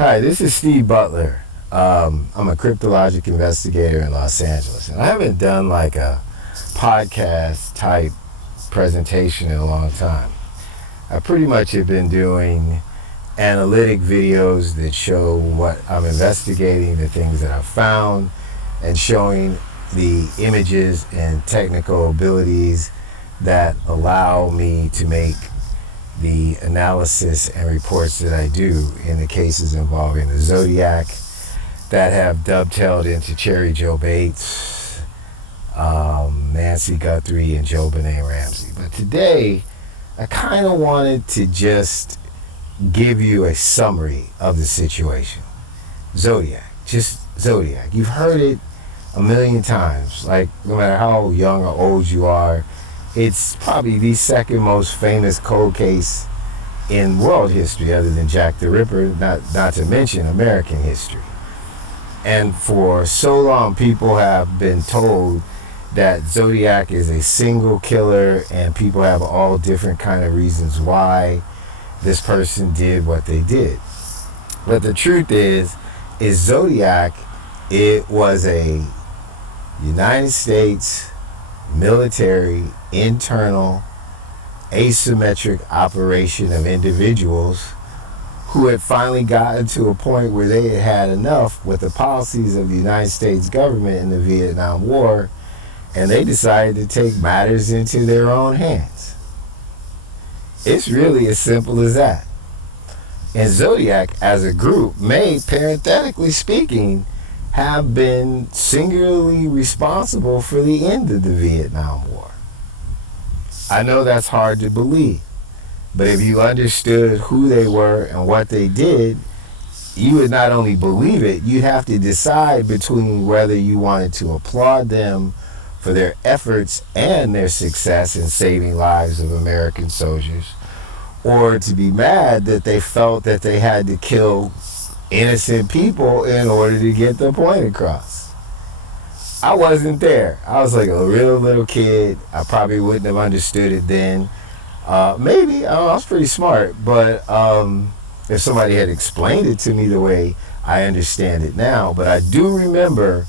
Hi, this is Steve Butler. I'm a cryptologic investigator in Los Angeles, and I haven't done like a podcast type presentation in a long time. I pretty much have been doing analytic videos that show what I'm investigating, the things that I've found, and showing the images and technical abilities that allow me to make the analysis and reports that I do in the cases involving the Zodiac that have dovetailed into Cherry Joe Bates, Nancy Guthrie, and Joe Benet Ramsey. But today, I kind of wanted to just give you a summary of the situation. Zodiac, just Zodiac. You've heard it a million times. Like, no matter how young or old you are, it's probably the second most famous cold case in world history, other than Jack the Ripper, not to mention American history. And for so long, people have been told that Zodiac is a single killer, and people have all different kind of reasons why this person did what they did. But the truth is Zodiac, it was a United States military internal asymmetric operation of individuals who had finally gotten to a point where they had had enough with the policies of the United States government in the Vietnam War, and they decided to take matters into their own hands. It's really as simple as that. And Zodiac as a group may, parenthetically speaking, have been singularly responsible for the end of the Vietnam War. I know that's hard to believe, but if you understood who they were and what they did, you would not only believe it, you'd have to decide between whether you wanted to applaud them for their efforts and their success in saving lives of American soldiers, or to be mad that they felt that they had to kill innocent people in order to get the point across. I wasn't there. I was like a real little kid. I probably wouldn't have understood it then. Maybe, I was pretty smart, but if somebody had explained it to me the way I understand it now. But I do remember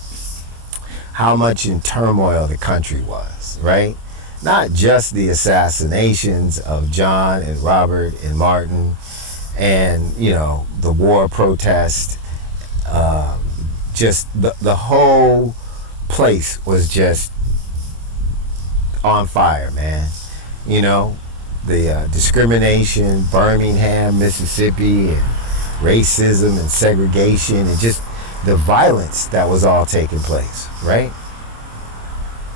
how much in turmoil the country was, right? Not just the assassinations of John and Robert and Martin, and the war protest, just the whole place was just on fire, man. The discrimination, Birmingham, Mississippi, and racism and segregation, and just the violence that was all taking place, right?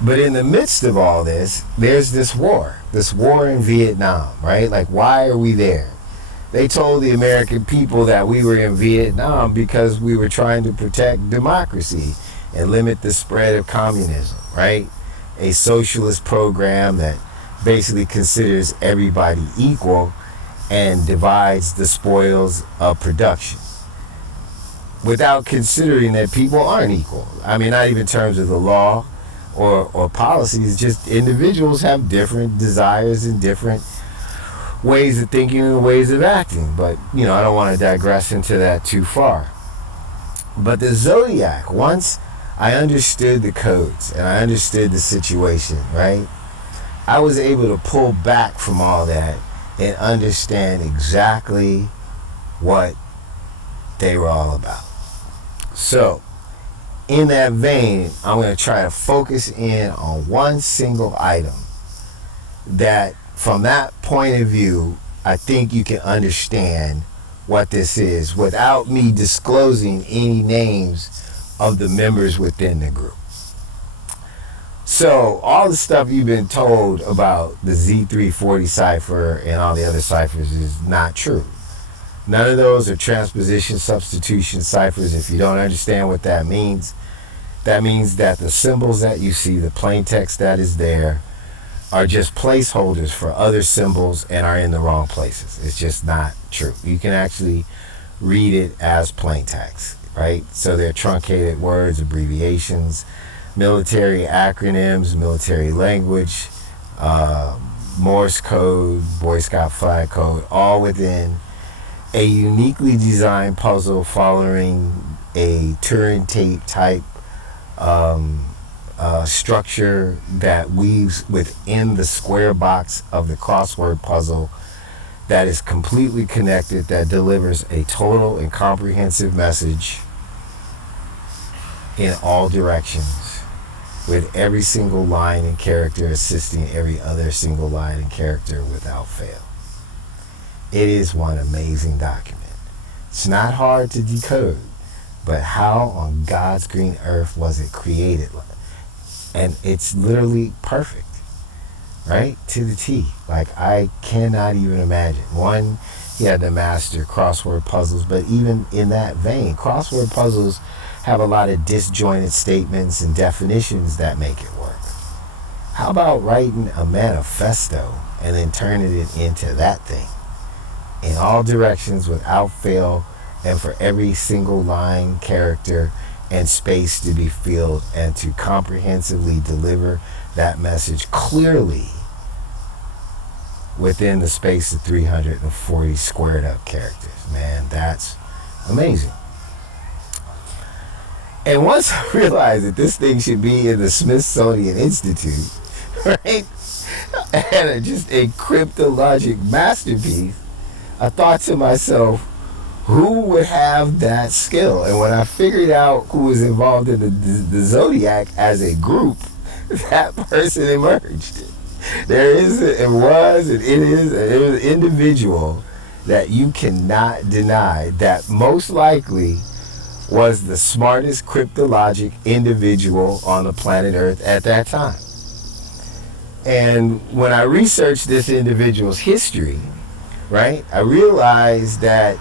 But in the midst of all this, there's this war in Vietnam, right? Like, why are we there? They told the American people that we were in Vietnam because we were trying to protect democracy and limit the spread of communism, right? A socialist program that basically considers everybody equal and divides the spoils of production without considering that people aren't equal. I mean, not even in terms of the law or policies, just individuals have different desires and different ways of thinking and ways of acting. But, I don't want to digress into that too far. But the Zodiac, once I understood the codes and I understood the situation, right, I was able to pull back from all that and understand exactly what they were all about. So, in that vein, I'm going to try to focus in on one single item that, from that point of view, I think you can understand what this is without me disclosing any names of the members within the group. So, all the stuff you've been told about the Z340 cipher and all the other ciphers is not true. None of those are transposition substitution ciphers. If you don't understand what that means that the symbols that you see, the plain text that is there, are just placeholders for other symbols and are in the wrong places. It's just not true. You can actually read it as plain text, right? So they're truncated words, abbreviations, military acronyms, military language, Morse code, Boy Scout flag code, all within a uniquely designed puzzle following a Turing tape type structure that weaves within the square box of the crossword puzzle, that is completely connected, that delivers a total and comprehensive message in all directions, with every single line and character assisting every other single line and character without fail. It is one amazing document. It's not hard to decode, but how on God's green earth was it created? And it's literally perfect, right? To the T. Like, I cannot even imagine. One, he had to master crossword puzzles, but even in that vein, crossword puzzles have a lot of disjointed statements and definitions that make it work. How about writing a manifesto and then turning it into that thing in all directions without fail, and for every single line, character, and space to be filled, and to comprehensively deliver that message clearly within the space of 340 squared up characters? Man, that's amazing. And once I realized that this thing should be in the Smithsonian Institute, right, and just a cryptologic masterpiece, I thought to myself, who would have that skill? And when I figured out who was involved in the Zodiac as a group, that person emerged. It was an individual that you cannot deny that most likely was the smartest cryptologic individual on the planet Earth at that time. And when I researched this individual's history, right, I realized that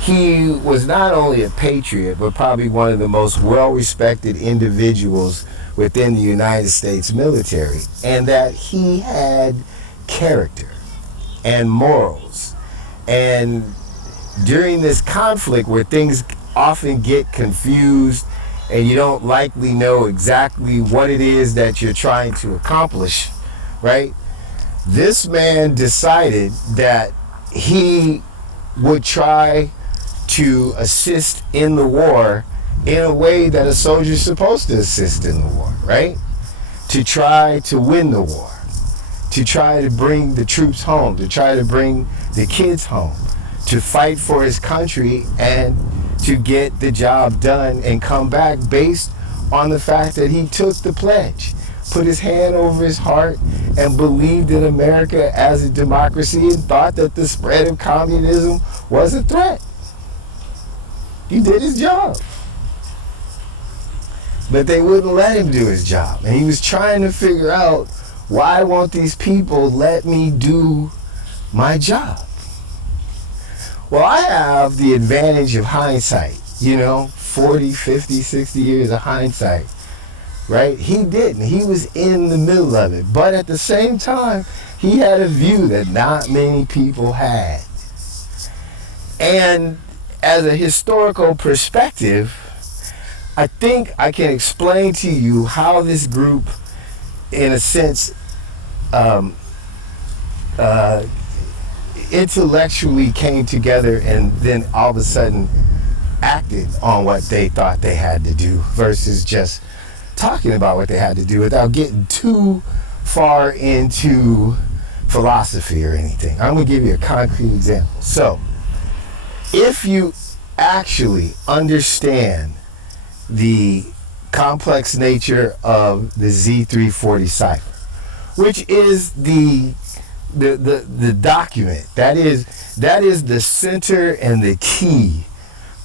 he was not only a patriot, but probably one of the most well-respected individuals within the United States military, and that he had character and morals. And during this conflict where things often get confused and you don't likely know exactly what it is that you're trying to accomplish, right? This man decided that he would try to assist in the war in a way that a soldier's supposed to assist in the war, right? To try to win the war, to try to bring the troops home, to try to bring the kids home, to fight for his country and to get the job done and come back based on the fact that he took the pledge, put his hand over his heart, and believed in America as a democracy and thought that the spread of communism was a threat. He did his job. But they wouldn't let him do his job. And he was trying to figure out, why won't these people let me do my job? Well, I have the advantage of hindsight, 40, 50, 60 years of hindsight, right? He didn't. He was in the middle of it. But at the same time, he had a view that not many people had. And as a historical perspective, I think I can explain to you how this group, in a sense, intellectually came together and then all of a sudden acted on what they thought they had to do versus just talking about what they had to do without getting too far into philosophy or anything. I'm going to give you a concrete example. So, if you actually understand the complex nature of the Z340 cipher, which is the document that is the center and the key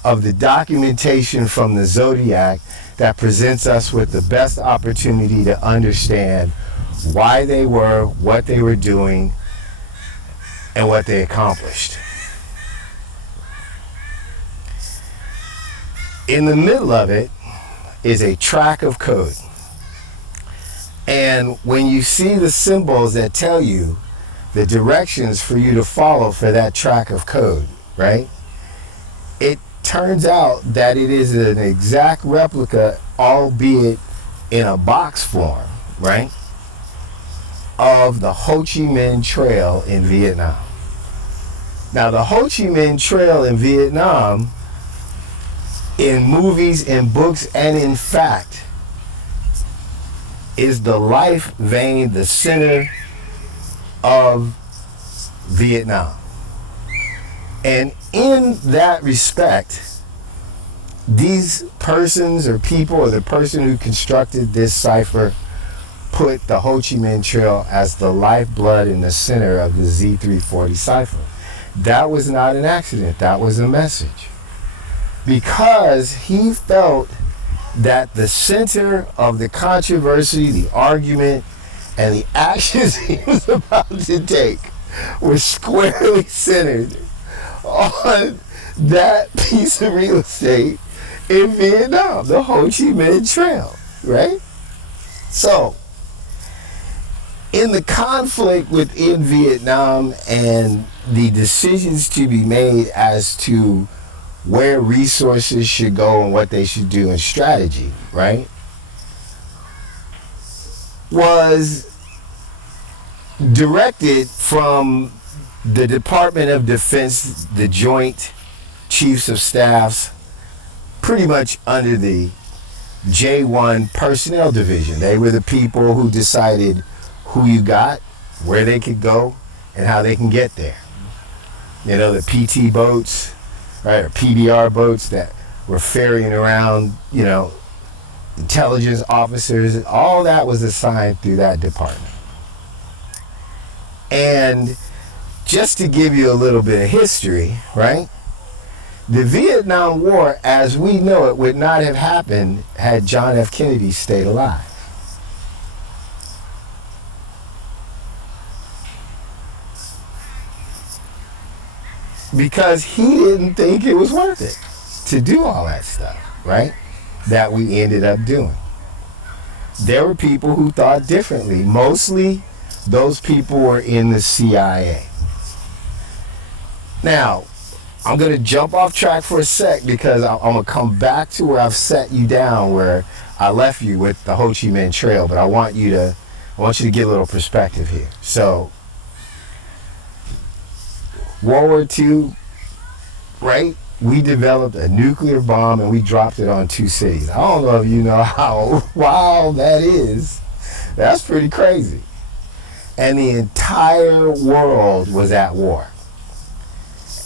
of the documentation from the Zodiac that presents us with the best opportunity to understand why they were, what they were doing, and what they accomplished. In the middle of it is a track of code. And when you see the symbols that tell you the directions for you to follow for that track of code, right? It turns out that it is an exact replica, albeit in a box form, right, of the Ho Chi Minh Trail in Vietnam. Now, the Ho Chi Minh Trail in Vietnam, in movies, in books, and in fact, is the life vein, the center of Vietnam. And in that respect, these persons or people, or the person who constructed this cipher, put the Ho Chi Minh Trail as the lifeblood in the center of the Z340 cipher. That was not an accident. That was a message. Because he felt that the center of the controversy, the argument, and the actions he was about to take were squarely centered on that piece of real estate in Vietnam, the Ho Chi Minh Trail, right? So, in the conflict within Vietnam and the decisions to be made as to where resources should go and what they should do and strategy, right, was directed from the Department of Defense, the Joint Chiefs of Staffs, pretty much under the J1 Personnel Division. They were the people who decided who you got, where they could go, and how they can get there. You know, the PT boats, right, or PDR boats that were ferrying around, you know, intelligence officers, all that was assigned through that department. And just to give you a little bit of history, right, the Vietnam War, as we know it, would not have happened had John F. Kennedy stayed alive. Because he didn't think it was worth it to do all that stuff, right, that we ended up doing. There were people who thought differently. Mostly those people were in the CIA. Now, I'm going to jump off track for a sec because I'm going to come back to where I've set you down, where I left you with the Ho Chi Minh Trail, but I want you to get a little perspective here. So, World War II, right? We developed a nuclear bomb and we dropped it on 2 cities. I don't know if you know how wild that is. That's pretty crazy. And the entire world was at war.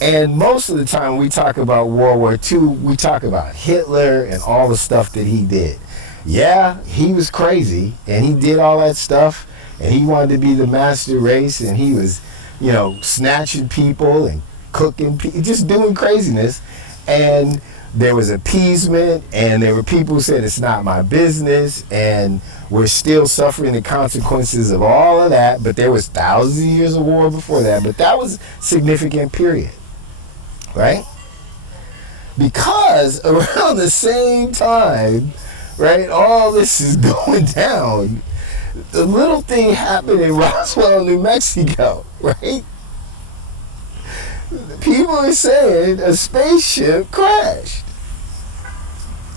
And most of the time we talk about World War II, we talk about Hitler and all the stuff that he did. Yeah, he was crazy and he did all that stuff and he wanted to be the master race and he was, you know, snatching people and cooking, just doing craziness. And there was appeasement and there were people who said it's not my business and we're still suffering the consequences of all of that. But there was thousands of years of war before that. But that was a significant period, right? Because around the same time, right, all this is going down, the little thing happened in Roswell, New Mexico, right? People are saying a spaceship crashed.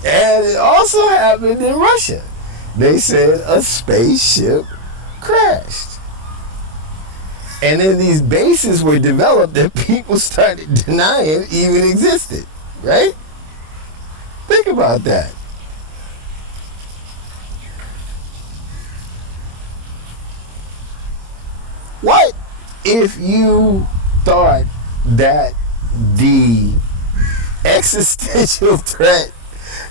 And it also happened in Russia. They said a spaceship crashed. And then these bases were developed that people started denying even existed, right? Think about that. What if you thought that the existential threat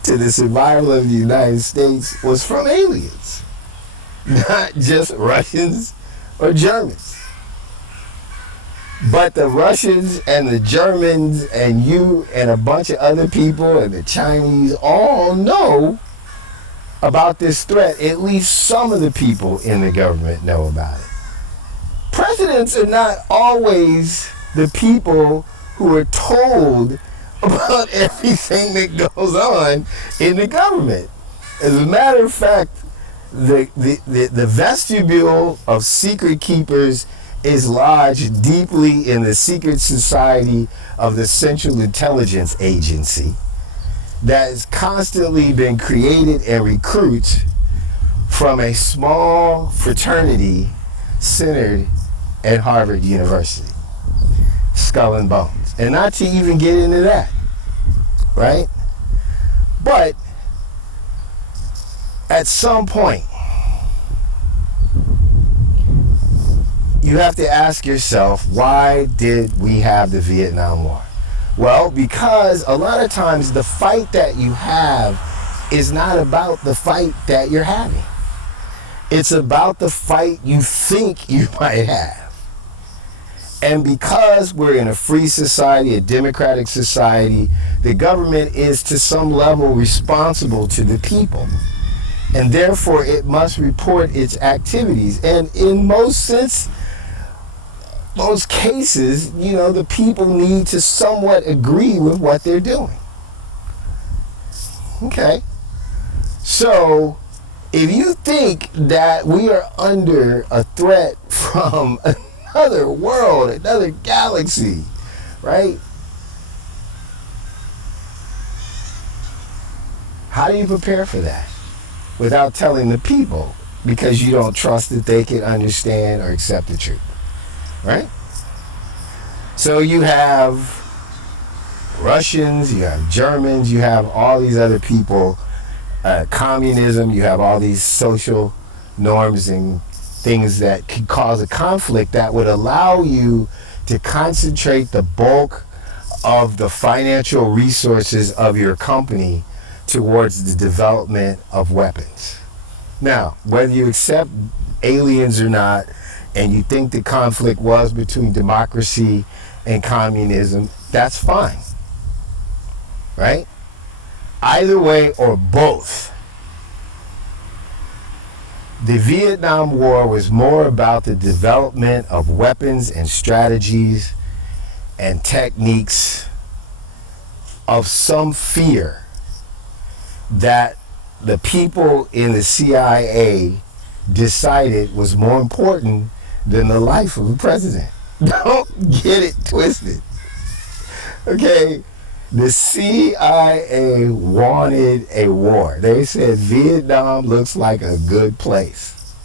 to the survival of the United States was from aliens, not just Russians or Germans? But the Russians and the Germans and you and a bunch of other people and the Chinese all know about this threat. At least some of the people in the government know about it. Presidents are not always the people who are told about everything that goes on in the government. As a matter of fact, the vestibule of secret keepers is lodged deeply in the secret society of the Central Intelligence Agency that has constantly been created and recruits from a small fraternity centered at Harvard University. skull and bones. And not to even get into that, right? But at some point, you have to ask yourself, why did we have the Vietnam War? Well, because a lot of times the fight that you have is not about the fight that you're having. It's about the fight you think you might have. And because we're in a free society, a democratic society, the government is to some level responsible to the people. And therefore it must report its activities. And in most cases, the people need to somewhat agree with what they're doing. Okay. So if you think that we are under a threat from another world, another galaxy, right? How do you prepare for that without telling the people, because you don't trust that they can understand or accept the truth, right? So you have Russians, you have Germans, you have all these other people, communism, you have all these social norms and things that could cause a conflict that would allow you to concentrate the bulk of the financial resources of your company towards the development of weapons. Now, whether you accept aliens or not, and you think the conflict was between democracy and communism, that's fine, right? Either way or both. The Vietnam War was more about the development of weapons and strategies and techniques of some fear that the people in the CIA decided was more important than the life of the president. Don't get it twisted. Okay? The CIA wanted a war. They said Vietnam looks like a good place.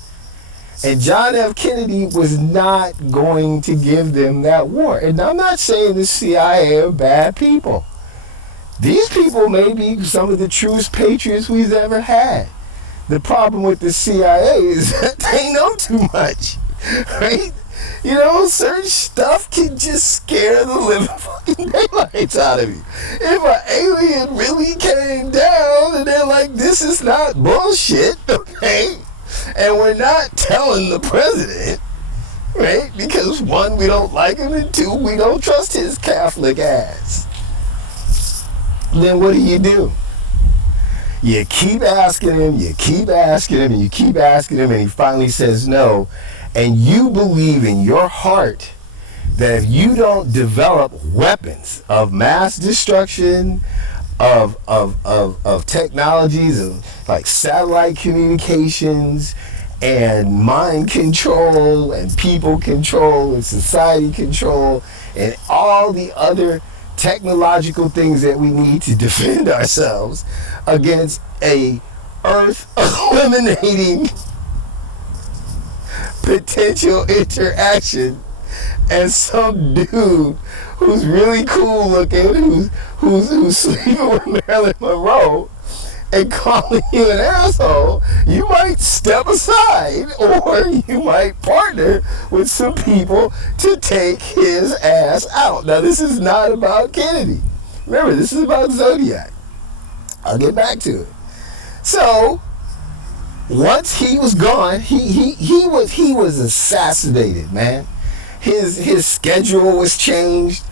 And John F. Kennedy was not going to give them that war. And I'm not saying the CIA are bad people. These people may be some of the truest patriots we've ever had. The problem with the CIA is that they know too much, right? Certain stuff can just scare the living fucking daylights out of you. If an alien really came down and they're like, this is not bullshit, okay? And we're not telling the president, right? Because one, we don't like him, and two, we don't trust his Catholic ass. Then what do? You keep asking him, and you keep asking him, and he finally says no. And you believe in your heart that if you don't develop weapons of mass destruction, of technologies of like satellite communications and mind control and people control and society control and all the other technological things that we need to defend ourselves against a earth eliminating potential interaction, and some dude who's really cool looking, who's sleeping with Marilyn Monroe and calling you an asshole, you might step aside, or you might partner with some people to take his ass out. Now, this is not about Kennedy. Remember, this is about Zodiac. I'll get back to it. So once he was gone, he was assassinated, man. His schedule was changed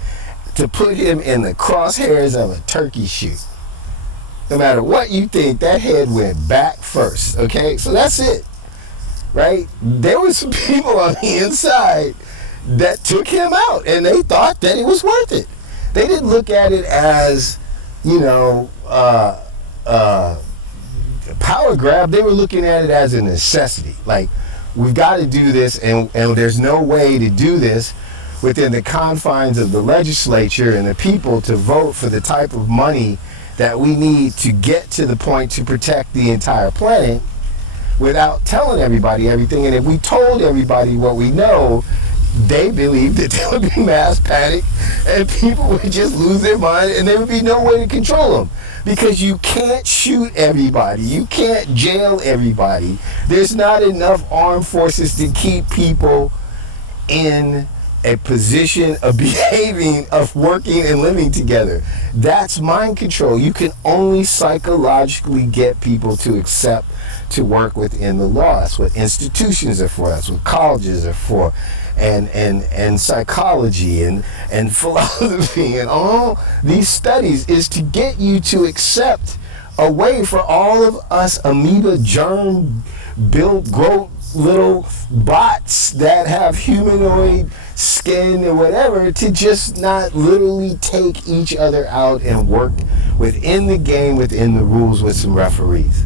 to put him in the crosshairs of a turkey shoot. No matter what you think, that head went back first. Okay, so that's it, right? There were some people on the inside that took him out, and they thought that it was worth it. They didn't look at it as, power grab. They were looking at it as a necessity. Like, we've got to do this, and there's no way to do this within the confines of the legislature and the people to vote for the type of money that we need to get to the point to protect the entire planet without telling everybody everything. And if we told everybody what we know, they believed that there would be mass panic and people would just lose their mind and there would be no way to control them. Because you can't shoot everybody. You can't jail everybody. There's not enough armed forces to keep people in a position of behaving, of working and living together. That's mind control. You can only psychologically get people to accept to work within the law. That's what institutions are for. That's what colleges are for. And psychology and philosophy and all these studies is to get you to accept a way for all of us amoeba germ built grow little bots that have humanoid skin or whatever to just not literally take each other out and work within the game, within the rules with some referees.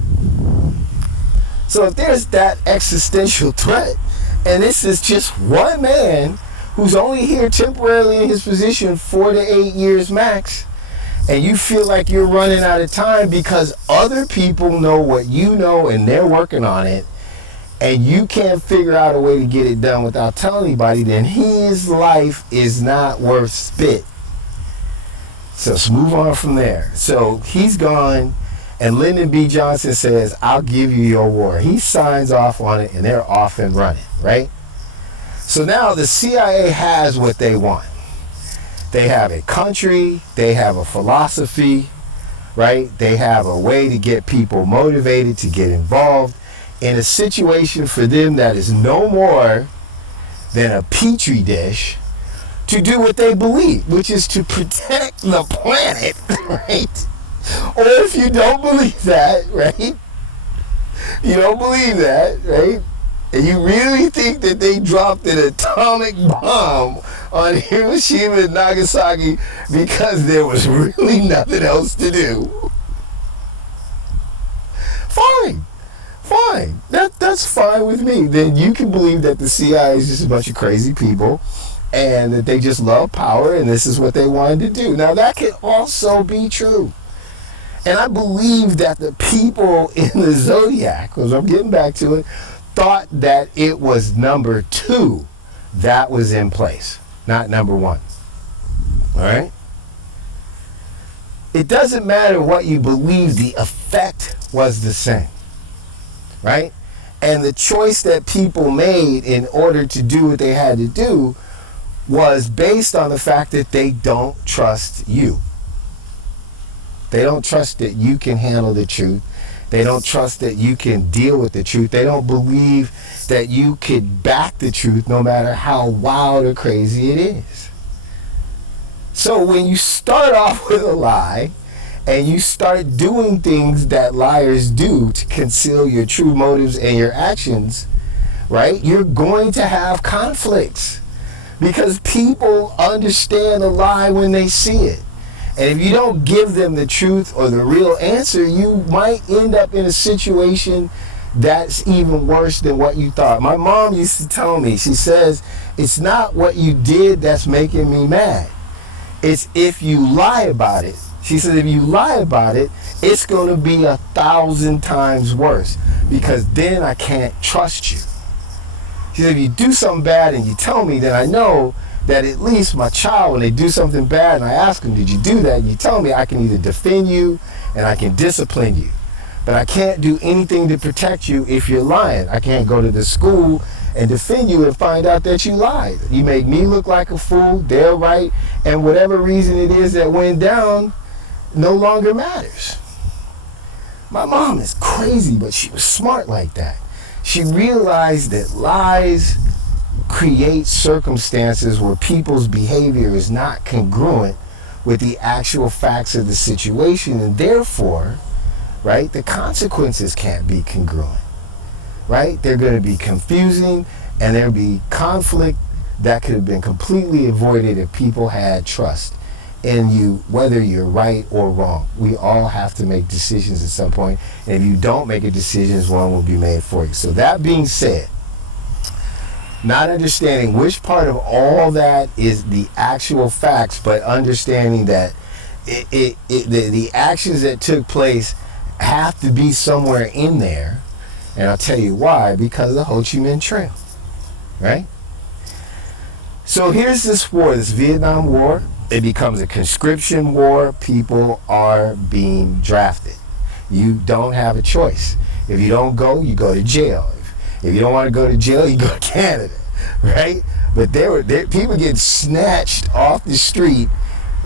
So if there's that existential threat, and this is just one man who's only here temporarily in his position 4 to 8 years max, and you feel like you're running out of time because other people know what you know and they're working on it, and you can't figure out a way to get it done without telling anybody, then his life is not worth spit. So let's move on from there. So he's gone, and Lyndon B. Johnson says, I'll give you your war. He signs off on it, and they're off and running, right? So now the CIA has what they want. They have a country, they have a philosophy, right? They have a way to get people motivated to get involved in a situation for them that is no more than a petri dish to do what they believe, which is to protect the planet, right? Or if you don't believe that, right? You don't believe that, right? And you really think that they dropped an atomic bomb on Hiroshima and Nagasaki because there was really nothing else to do. Fine. That's fine with me. Then you can believe that the CIA is just a bunch of crazy people and that they just love power and this is what they wanted to do. Now that can also be true. And I believe that the people in the Zodiac, because I'm getting back to it, thought that it was number 2 that was in place, not number 1. All right? It doesn't matter what you believe, the effect was the same. Right? And the choice that people made in order to do what they had to do was based on the fact that they don't trust you. They don't trust that you can handle the truth. They don't trust that you can deal with the truth. They don't believe that you could back the truth no matter how wild or crazy it is. So when you start off with a lie and you start doing things that liars do to conceal your true motives and your actions, right, you're going to have conflicts because people understand a lie when they see it. And if you don't give them the truth or the real answer, you might end up in a situation that's even worse than what you thought. My mom used to tell me, she says, it's not what you did that's making me mad. It's if you lie about it. She said, if you lie about it, it's going to be 1,000 times worse because then I can't trust you. She said, if you do something bad and you tell me, then I know that at least my child, when they do something bad and I ask them, did you do that? And you tell me, I can either defend you and I can discipline you. But I can't do anything to protect you if you're lying. I can't go to the school and defend you and find out that you lied. You made me look like a fool, they're right, and whatever reason it is that went down no longer matters. My mom is crazy, but she was smart like that. She realized that lies create circumstances where people's behavior is not congruent with the actual facts of the situation, and therefore, right, the consequences can't be congruent, right? They're going to be confusing, and there'll be conflict that could have been completely avoided if people had trust in you, whether you're right or wrong. We all have to make decisions at some point, and if you don't make a decision, one will be made for you. So that being said, not understanding which part of all that is the actual facts, but understanding that the actions that took place have to be somewhere in there. And I'll tell you why, because of the Ho Chi Minh Trail, right? So here's this war, this Vietnam War. It becomes a conscription war. People are being drafted. You don't have a choice. If you don't go, you go to jail. If you don't want to go to jail, you go to Canada, right? But people get snatched off the street.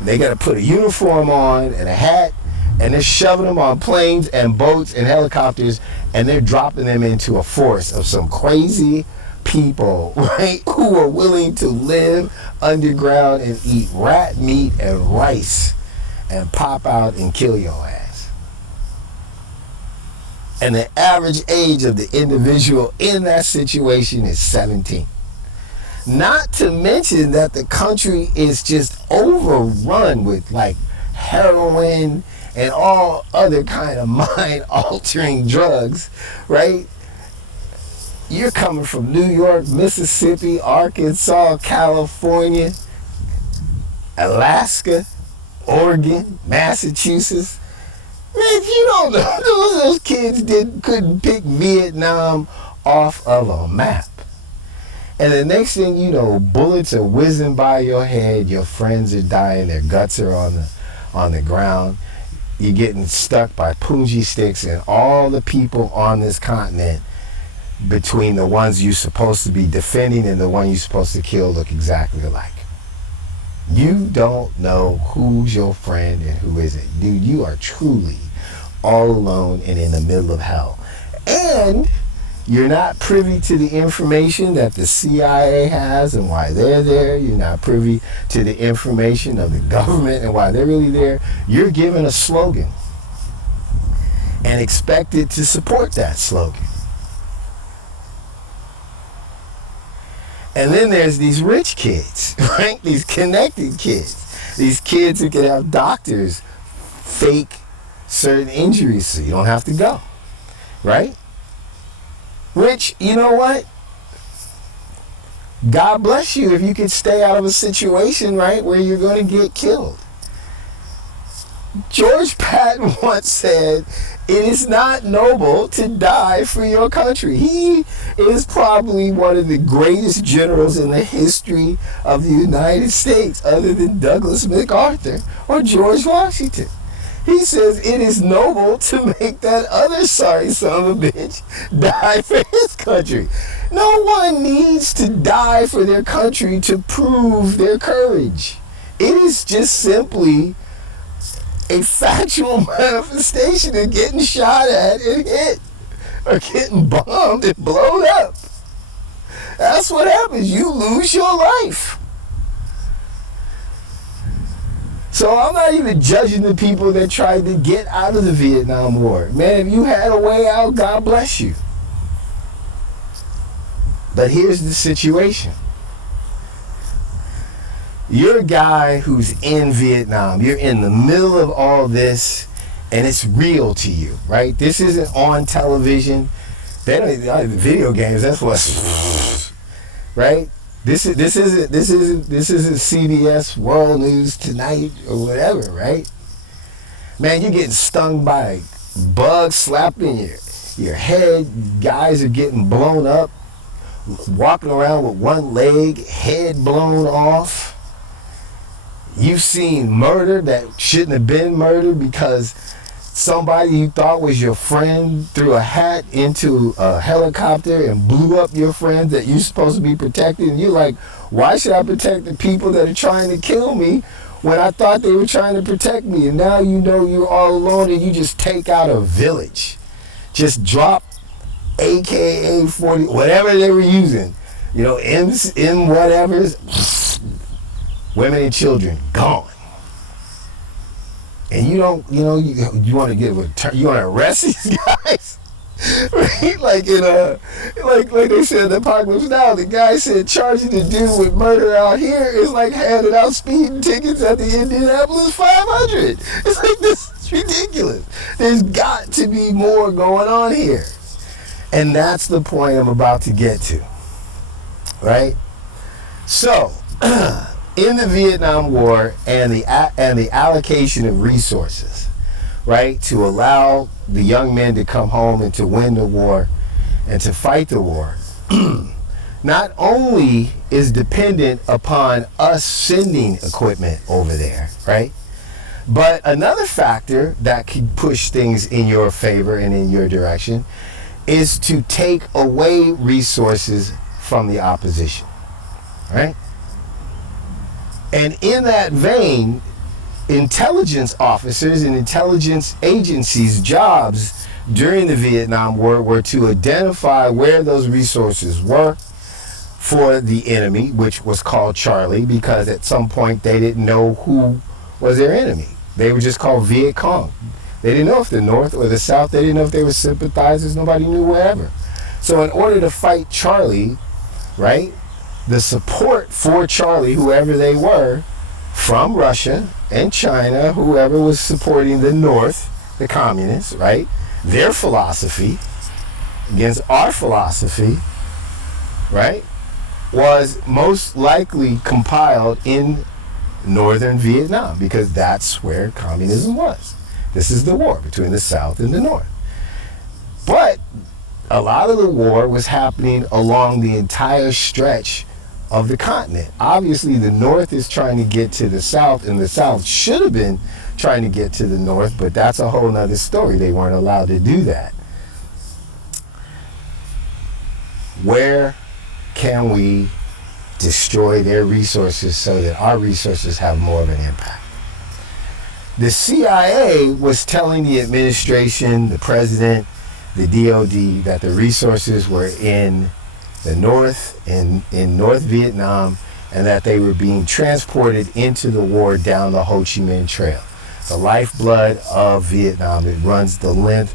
They got to put a uniform on and a hat, and they're shoving them on planes and boats and helicopters, and they're dropping them into a forest of some crazy people, right, who are willing to live underground and eat rat meat and rice and pop out and kill your ass. And the average age of the individual in that situation is 17. Not to mention that the country is just overrun with like heroin and all other kind of mind-altering drugs, right? You're coming from New York, Mississippi, Arkansas, California, Alaska, Oregon, Massachusetts. Man, you don't know, those kids couldn't pick Vietnam off of a map. And the next thing you know, bullets are whizzing by your head, your friends are dying, their guts are on the ground. You're getting stuck by punji sticks, and all the people on this continent, between the ones you're supposed to be defending and the one you're supposed to kill, look exactly alike. You don't know who's your friend and who isn't. Dude, you are truly all alone and in the middle of hell. And you're not privy to the information that the CIA has and why they're there. You're not privy to the information of the government and why they're really there. You're given a slogan and expected to support that slogan. And then there's these rich kids, right? These connected kids. These kids who can have doctors fake certain injuries so you don't have to go, right? Which, you know what? God bless you if you can stay out of a situation, right, where you're going to get killed. George Patton once said, "It is not noble to die for your country." He is probably one of the greatest generals in the history of the United States, other than Douglas MacArthur or George Washington. He says it is noble to make that other sorry son of a bitch die for his country. No one needs to die for their country to prove their courage. It is just simply a factual manifestation of getting shot at and hit, or getting bombed and blown up. That's what happens. You lose your life. So I'm not even judging the people that tried to get out of the Vietnam War. Man, if you had a way out, God bless you. But here's the situation. You're a guy who's in Vietnam. You're in the middle of all this, and it's real to you, right? This isn't on television. They don't even video games. That's what, right? This isn't CBS World News Tonight or whatever, right? Man, you're getting stung by bugs slapping your head. Guys are getting blown up, walking around with one leg, head blown off. You've seen murder that shouldn't have been murder because somebody you thought was your friend threw a hat into a helicopter and blew up your friend that you're supposed to be protecting. And you're like, why should I protect the people that are trying to kill me when I thought they were trying to protect me? And now you know you're all alone and you just take out a village. Just drop AK-40, whatever they were using. You know, M whatever. Women and children gone. And you want to arrest these guys, right? Like like they said in Apocalypse Now, the guy said charging the dude with murder out here is like handing out speeding tickets at the Indianapolis 500. It's like, this is ridiculous. There's got to be more going on here, and that's the point I'm about to get to, right? So. In the Vietnam War and the allocation of resources, right, to allow the young men to come home and to win the war and to fight the war, not only is dependent upon us sending equipment over there, right? But another factor that can push things in your favor and in your direction is to take away resources from the opposition, right? And in that vein, intelligence officers and intelligence agencies' jobs during the Vietnam War were to identify where those resources were for the enemy, which was called Charlie, because at some point they didn't know who was their enemy. They were just called Viet Cong. They didn't know if the North or the South, they didn't know if they were sympathizers, nobody knew wherever. So in order to fight Charlie, right, the support for Charlie, whoever they were, from Russia and China, whoever was supporting the North, the communists, right, their philosophy against our philosophy, right, was most likely compiled in northern Vietnam, because that's where communism was. This is the war between the South and the North. But a lot of the war was happening along the entire stretch of the continent. Obviously, the North is trying to get to the South, and the South should have been trying to get to the North, but that's a whole nother story. They weren't allowed to do that. Where can we destroy their resources so that our resources have more of an impact? The CIA was telling the administration, the president, the DOD, that the resources were in the North, in North Vietnam, and that they were being transported into the war down the Ho Chi Minh Trail, the lifeblood of Vietnam. It runs the length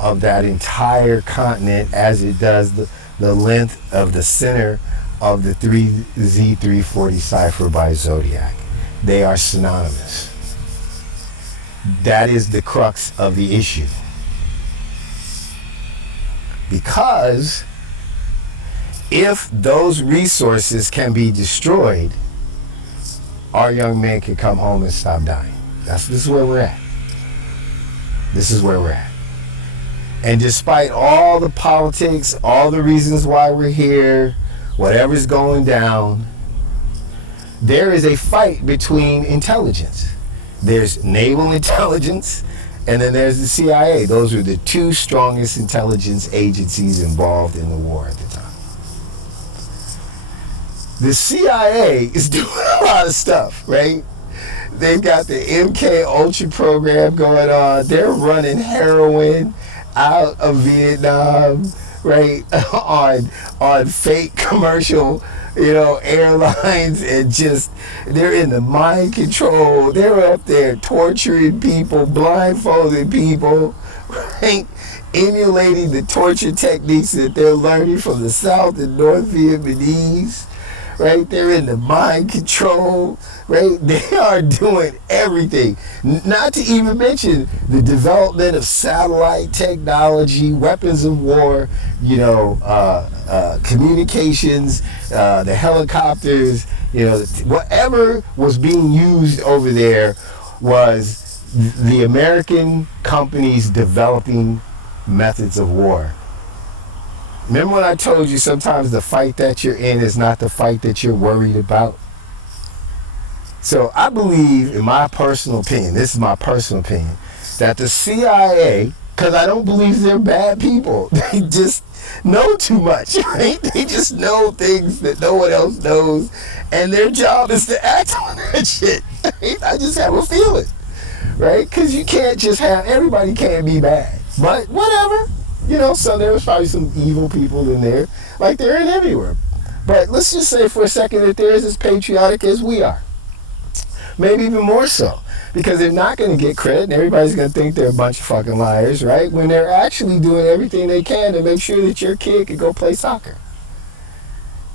of that entire continent as it does the length of the center of the Z340 Cipher by Zodiac. They are synonymous. That is the crux of the issue. Because if those resources can be destroyed, our young men can come home and stop dying. This is where we're at. This is where we're at. And despite all the politics, all the reasons why we're here, whatever's going down, there is a fight between intelligence. There's naval intelligence, and then there's the CIA. Those are the two strongest intelligence agencies involved in the war at the time. The CIA is doing a lot of stuff, right? They've got the MK Ultra program going on. They're running heroin out of Vietnam, right? on fake commercial, airlines, and just, they're in the mind control. They're up there torturing people, blindfolding people, right? Emulating the torture techniques that they're learning from the South and North Vietnamese, right? They're in the mind control, right? They are doing everything. Not to even mention the development of satellite technology, weapons of war, communications, the helicopters, whatever was being used over there was the American companies developing methods of war. Remember when I told you sometimes the fight that you're in is not the fight that you're worried about? So I believe, in my personal opinion, this is my personal opinion, that the CIA, because I don't believe they're bad people, they just know too much, right? They just know things that no one else knows, and their job is to act on that shit. Right? I just have a feeling, right? Because you can't just everybody can't be bad, but whatever. So there was probably some evil people in there, like they're in everywhere. But let's just say for a second that they're as patriotic as we are. Maybe even more so, because they're not going to get credit, and everybody's going to think they're a bunch of fucking liars, right? When they're actually doing everything they can to make sure that your kid can go play soccer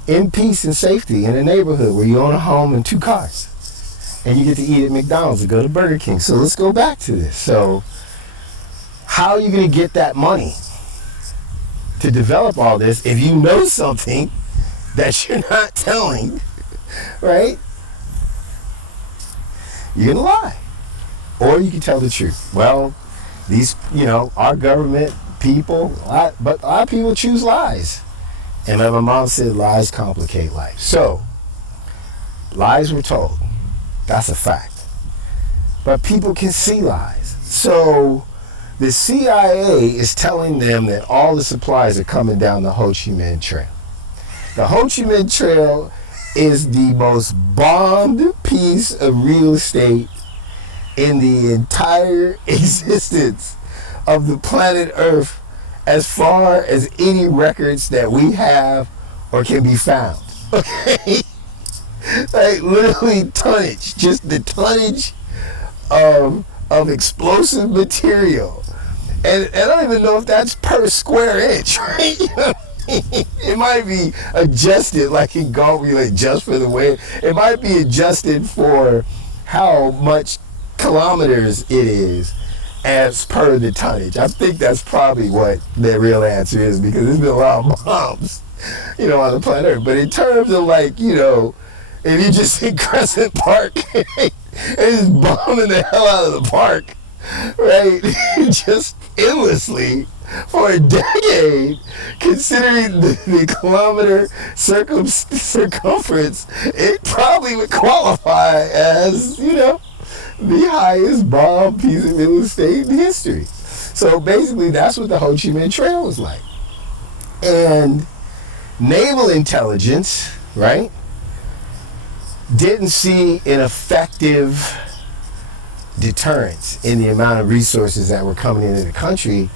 in peace and safety in a neighborhood where you own a home and 2 cars, and you get to eat at McDonald's and go to Burger King. So let's go back to this. So how are you going to get that money to develop all this if you know something that you're not telling, right? You're gonna lie, or you can tell the truth. Well, these, our government people, but a lot of people choose lies, And my mom said lies complicate life. So, lies were told. That's a fact. But people can see lies. So, the CIA is telling them that all the supplies are coming down the Ho Chi Minh Trail. The Ho Chi Minh Trail is the most bombed piece of real estate in the entire existence of the planet Earth, as far as any records that we have or can be found. Okay? Like literally tonnage, just the tonnage of explosive material. And I don't even know if that's per square inch, right? It might be adjusted, like in golf, you adjust for the weight. It might be adjusted for how much kilometers it is as per the tonnage. I think that's probably what the real answer is, because there's been a lot of bombs, on the planet Earth. But in terms of if you just see Crescent Park, it's bombing the hell out of the park, right? Just endlessly for a decade, considering the kilometer circumference, it probably would qualify as, the highest bomb piece of real estate in history. So basically, that's what the Ho Chi Minh Trail was like. And naval intelligence, right, didn't see an effective deterrence in the amount of resources that were coming into the country.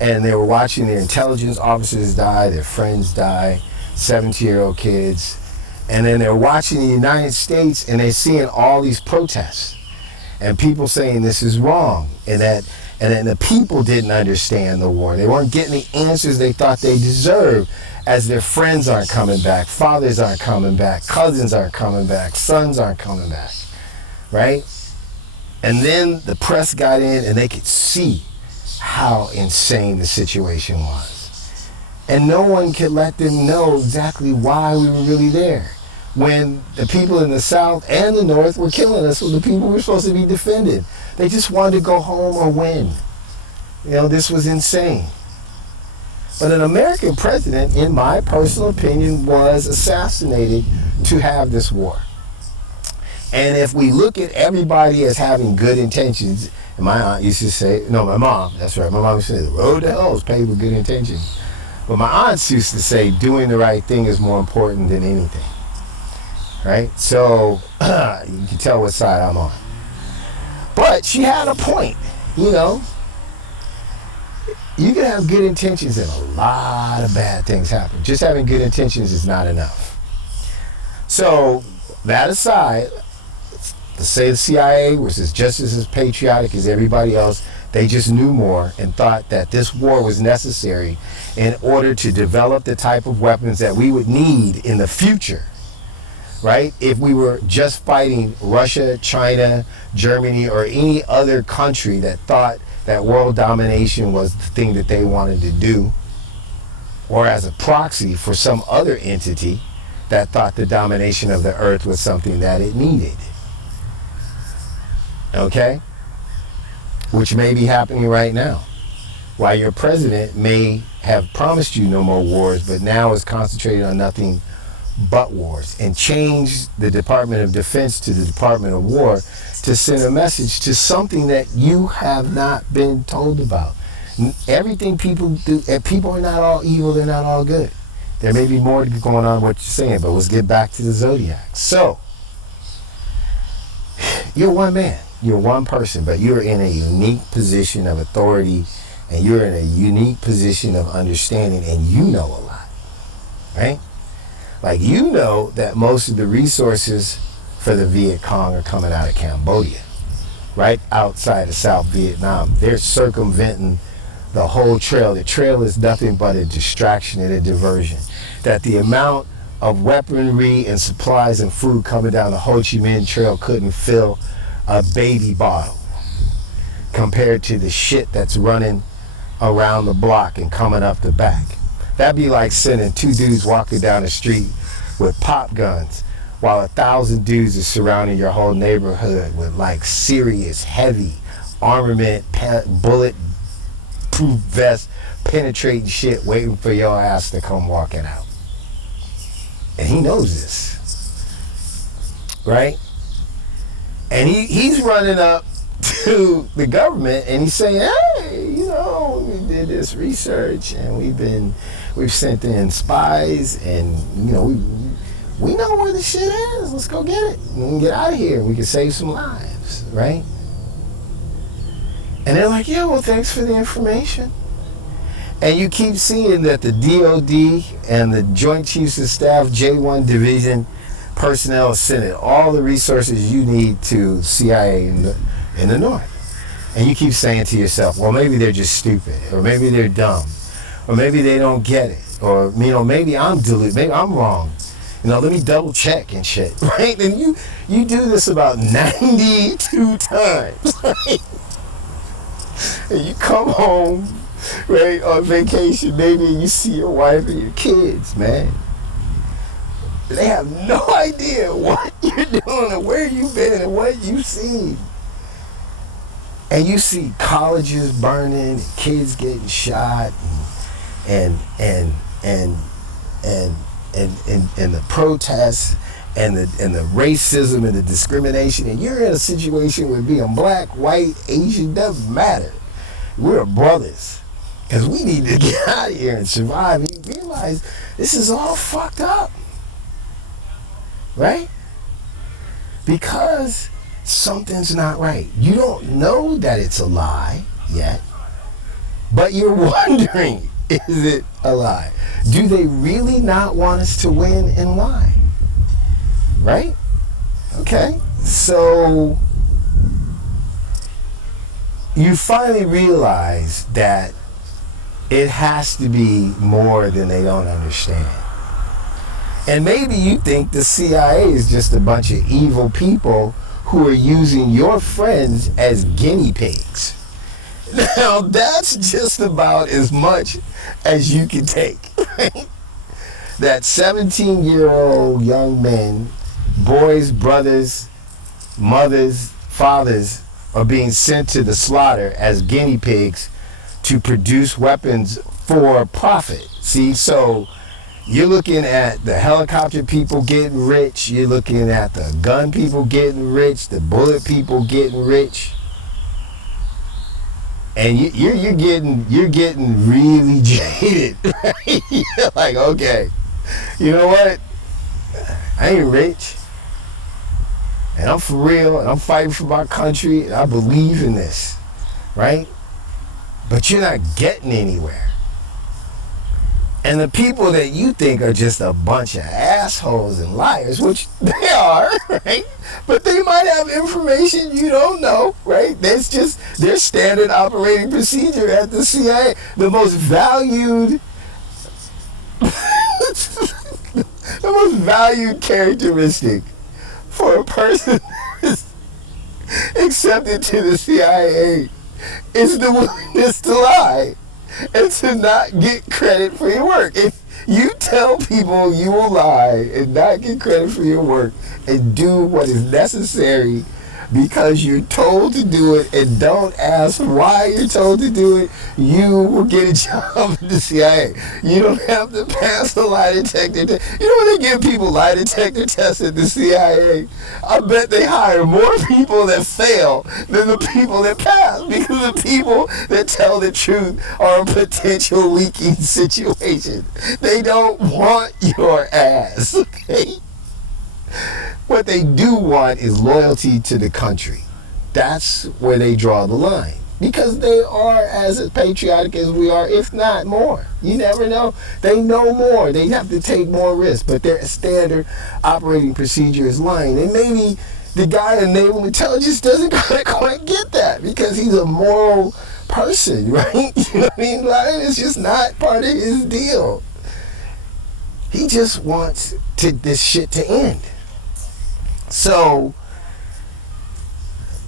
And they were watching their intelligence officers die, their friends die, 17-year-old kids. And then they're watching the United States, and they're seeing all these protests and people saying this is wrong, and then the people didn't understand the war. They weren't getting the answers they thought they deserved, as their friends aren't coming back, fathers aren't coming back, cousins aren't coming back, sons aren't coming back, right? And then the press got in, and they could see how insane the situation was. And no one could let them know exactly why we were really there, when the people in the South and the North were killing us, when the people were supposed to be defended. They just wanted to go home or win. This was insane. But an American president, in my personal opinion, was assassinated to have this war. And if we look at everybody as having good intentions, and my aunt used to say, no, my mom, that's right, my mom used to say, the road to hell is paved with good intentions. But my aunts used to say, doing the right thing is more important than anything. Right? So, you can tell what side I'm on. But she had a point, You can have good intentions and a lot of bad things happen. Just having good intentions is not enough. So, that aside, let's say the CIA was just as patriotic as everybody else. They just knew more and thought that this war was necessary in order to develop the type of weapons that we would need in the future. Right? If we were just fighting Russia, China, Germany, or any other country that thought that world domination was the thing that they wanted to do, or as a proxy for some other entity that thought the domination of the earth was something that it needed. Okay? Which may be happening right now. While your president may have promised you no more wars, but now is concentrated on nothing but wars, and change the Department of Defense to the Department of War to send a message to something that you have not been told about. Everything people do, and people are not all evil, they're not all good. There may be more going on what you're saying, but let's get back to the Zodiac. So, you're one man, you're one person, but you're in a unique position of authority, and you're in a unique position of understanding, and you know a lot, right? Like, that most of the resources for the Viet Cong are coming out of Cambodia, right outside of South Vietnam. They're circumventing the whole trail. The trail is nothing but a distraction and a diversion. That the amount of weaponry and supplies and food coming down the Ho Chi Minh Trail couldn't fill a baby bottle compared to the shit that's running around the block and coming up the back. That'd be like sending 2 dudes walking down the street with pop guns while 1,000 dudes are surrounding your whole neighborhood with like serious, heavy armament, bullet-proof vest, penetrating shit, waiting for your ass to come walking out. And he knows this, right? And he's running up to the government and he's saying, hey, we did this research and we've sent in spies and, we know where the shit is. Let's go get it. We can get out of here. We can save some lives, right? And they're like, yeah, well, thanks for the information. And you keep seeing that the DOD and the Joint Chiefs of Staff J1 Division personnel are sending all the resources you need to CIA in the North. And you keep saying to yourself, well, maybe they're just stupid, or maybe they're dumb, or maybe they don't get it, or, maybe I'm deluded, maybe I'm wrong. Let me double check and shit, right? And you do this about 92 times, right? And you come home, right, on vacation, maybe, and you see your wife and your kids, man. They have no idea what you're doing and where you've been and what you've seen. And you see colleges burning, and kids getting shot, and the protests and the racism and the discrimination, and you're in a situation where being black, white, Asian doesn't matter. We're brothers, because we need to get out of here and survive. And you realize this is all fucked up, right? Because something's not right. You don't know that it's a lie yet, but you're wondering, is it a lie? Do they really not want us to win and why? Right? Okay. So you finally realize that it has to be more than they don't understand. And maybe you think the CIA is just a bunch of evil people who are using your friends as guinea pigs. Now, that's just about as much as you can take, right? That 17-year-old young men, boys, brothers, mothers, fathers, are being sent to the slaughter as guinea pigs to produce weapons for profit. See, so you're looking at the helicopter people getting rich, you're looking at the gun people getting rich, the bullet people getting rich. And you're getting really jaded, right? You're like, okay, you know what? I ain't rich, and I'm for real, and I'm fighting for my country, and I believe in this, right? But you're not getting anywhere. And the people that you think are just a bunch of assholes and liars, which they are, right? But they might have information you don't know, right? That's just their standard operating procedure at the CIA. The most valued, the most valued characteristic for a person who's accepted to the CIA is the willingness to lie and to not get credit for your work. If you tell people you will lie and not get credit for your work and do what is necessary because you're told to do it and don't ask why you're told to do it, you will get a job at the CIA. You don't have to pass a lie detector test. You know when they give people lie detector tests at the CIA? I bet they hire more people that fail than the people that pass, because the people that tell the truth are a potential leaking situation. They don't want your ass, okay? What they do want is loyalty to the country. That's where they draw the line. Because they are as patriotic as we are, if not more. You never know. They know more. They have to take more risks. But their standard operating procedure is lying. And maybe the guy in naval intelligence doesn't quite get that, because he's a moral person, right? You know what I mean? Lying is just not part of his deal. He just wants this shit to end. So,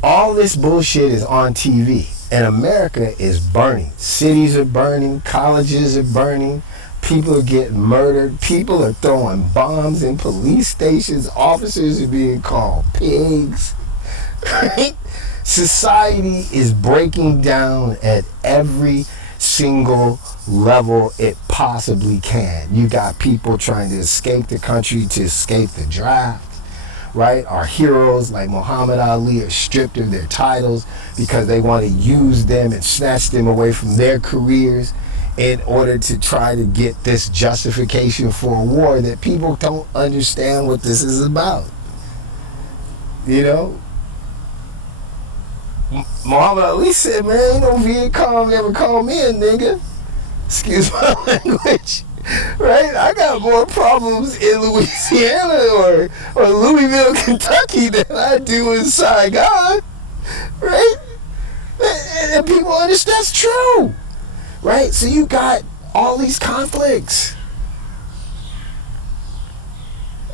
all this bullshit is on TV, and America is burning. Cities are burning, colleges are burning, people are getting murdered, people are throwing bombs in police stations, officers are being called pigs, right? Society is breaking down at every single level it possibly can. You got people trying to escape the country, to escape the draft, right? Our heroes like Muhammad Ali are stripped of their titles because they want to use them and snatch them away from their careers in order to try to get this justification for a war that people don't understand what this is about. You know? Muhammad Ali said, man, ain't no Viet Cong ever called me a nigga. Excuse my language. Right? I got more problems in Louisiana or Louisville, Kentucky than I do in Saigon. Right? And people understand that's true. Right? So you got all these conflicts.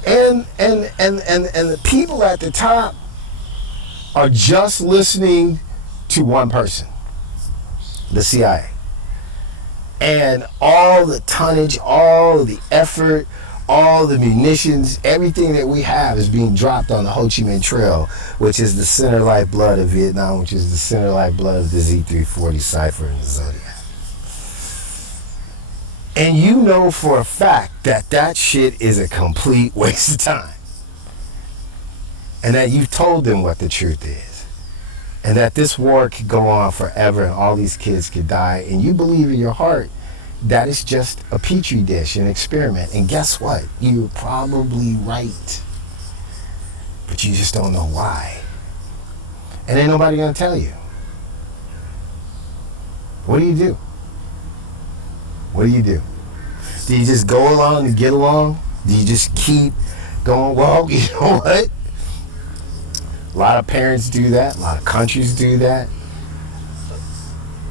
And the people at the top are just listening to one person, the CIA. And all the tonnage, all the effort, all the munitions, everything that we have is being dropped on the Ho Chi Minh Trail, which is the center lifeblood of Vietnam, which is the center lifeblood of the Z340 Cipher and the Zodiac. And you know for a fact that that shit is a complete waste of time. And that you've told them what the truth is. And that this war could go on forever and all these kids could die. And you believe in your heart that it's just a petri dish, an experiment. And guess what? You're probably right. But you just don't know why. And ain't nobody gonna tell you. What do you do? What do you do? Do you just go along and get along? Do you just keep going, well, you know what? A lot of parents do that. A lot of countries do that.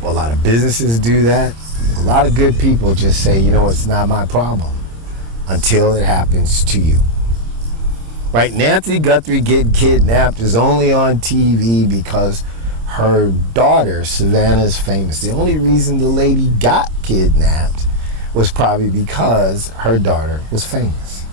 A lot of businesses do that. A lot of good people just say, you know, it's not my problem until it happens to you. Right? Nancy Guthrie getting kidnapped is only on TV because her daughter, Savannah, is famous. The only reason the lady got kidnapped was probably because her daughter was famous.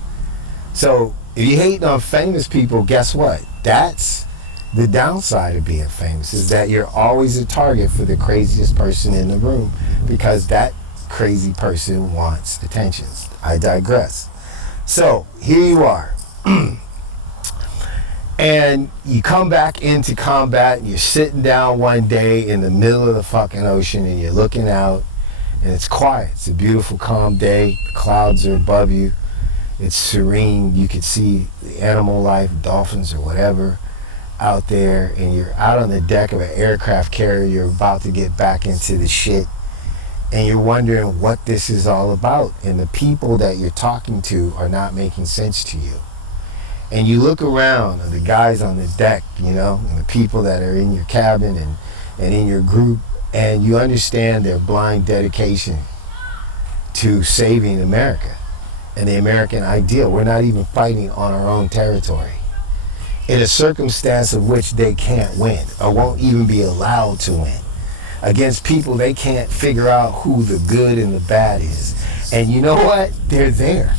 So if you hate on famous people, guess what? That's the downside of being famous, is that you're always a target for the craziest person in the room because that crazy person wants attention. I digress. So here you are. And you come back into combat and you're sitting down one day in the middle of the fucking ocean and you're looking out and it's quiet. It's a beautiful, calm day. The clouds are above you. It's serene. You can see the animal life, dolphins or whatever out there, and you're out on the deck of an aircraft carrier. You're about to get back into the shit and you're wondering what this is all about, and the people that you're talking to are not making sense to you. And you look around and the guys on the deck, you know, and the people that are in your cabin and in your group, and you understand their blind dedication to saving America and the American ideal. We're not even fighting on our own territory in a circumstance of which they can't win or won't even be allowed to win, against people they can't figure out who the good and the bad is. And you know what? They're there.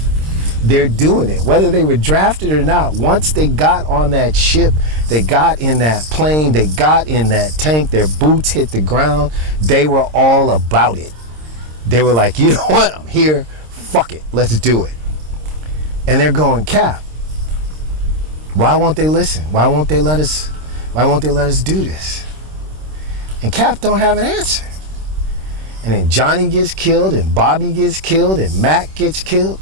They're doing it, whether they were drafted or not. Once they got on that ship, they got in that plane, they got in that tank, their boots hit the ground, they were all about it. They were like, you know what, I'm here, fuck it, let's do it. And they're going, Cap, why won't they listen? Why won't they let us do this? And Cap don't have an answer. And then Johnny gets killed, and Bobby gets killed, and Mac gets killed.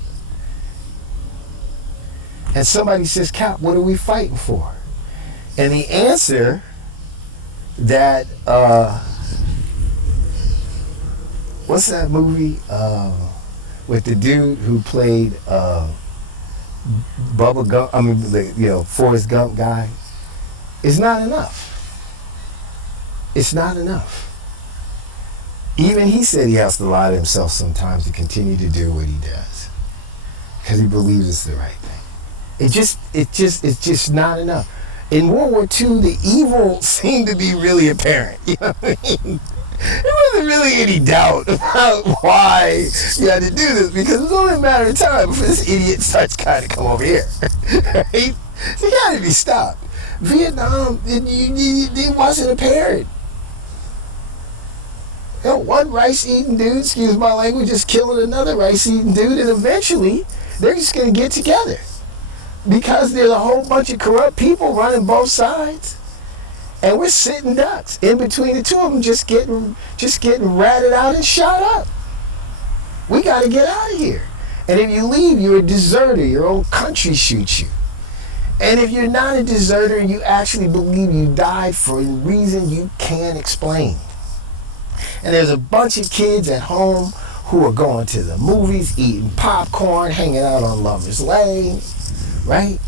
And somebody says, Cap, what are we fighting for? And the answer that, what's that movie with the dude who played Bubba Gump, Forrest Gump guy? It's not enough. It's not enough. Even he said he has to lie to himself sometimes to continue to do what he does because he believes it's the right thing. It's just not enough. In World War II, the evil seemed to be really apparent. You know what I mean? There wasn't really any doubt about why you had to do this, because it was only a matter of time before this idiot starts kind of come over here. Right? So you had to be stopped. Vietnam, it wasn't apparent. One one rice-eating dude, excuse my language, is killing another rice-eating dude, and eventually they're just going to get together. Because there's a whole bunch of corrupt people running both sides. And we're sitting ducks in between the two of them, just getting ratted out and shot up. We got to get out of here. And if you leave, you're a deserter. Your own country shoots you. And if you're not a deserter, you actually believe you died for a reason you can't explain. And there's a bunch of kids at home who are going to the movies, eating popcorn, hanging out on Lover's Lane, right?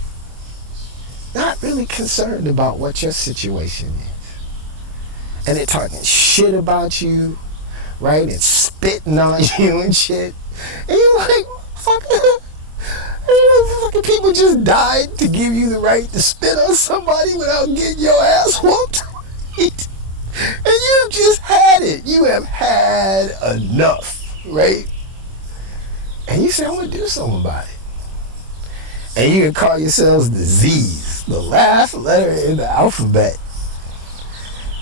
Not really concerned about what your situation is. And they're talking shit about you, right? And spitting on you and shit. And you're like, fucking people just died to give you the right to spit on somebody without getting your ass whooped. And you've just had it. You have had enough, right? And you say, I'm going to do something about it. And you can call yourselves the Z's, the last letter in the alphabet.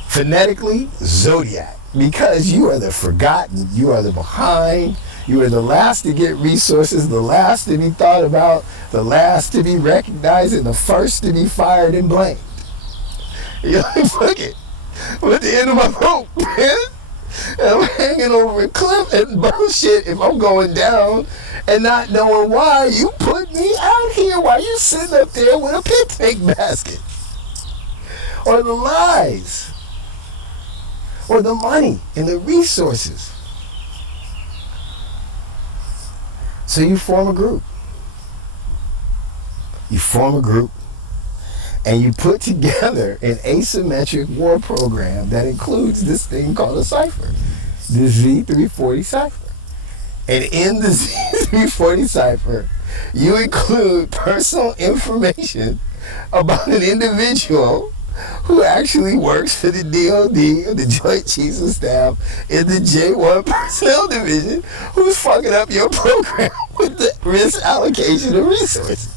Phonetically, Zodiac. Because you are the forgotten, you are the behind, you are the last to get resources, the last to be thought about, the last to be recognized, and the first to be fired and blamed. You're like, fuck it. I'm at the end of my rope, man. And I'm hanging over a cliff and bullshit if I'm going down and not knowing why you put me out here, why you sitting up there with a picnic basket. Or the lies. Or the money and the resources. So you form a group. You form a group and you put together an asymmetric war program that includes this thing called a Cipher, the Z340 Cipher. And in the Z340 Cipher, you include personal information about an individual who actually works for the DOD, or the Joint Chiefs of Staff, in the J1 Personnel Division, who's fucking up your program with the risk allocation of resources.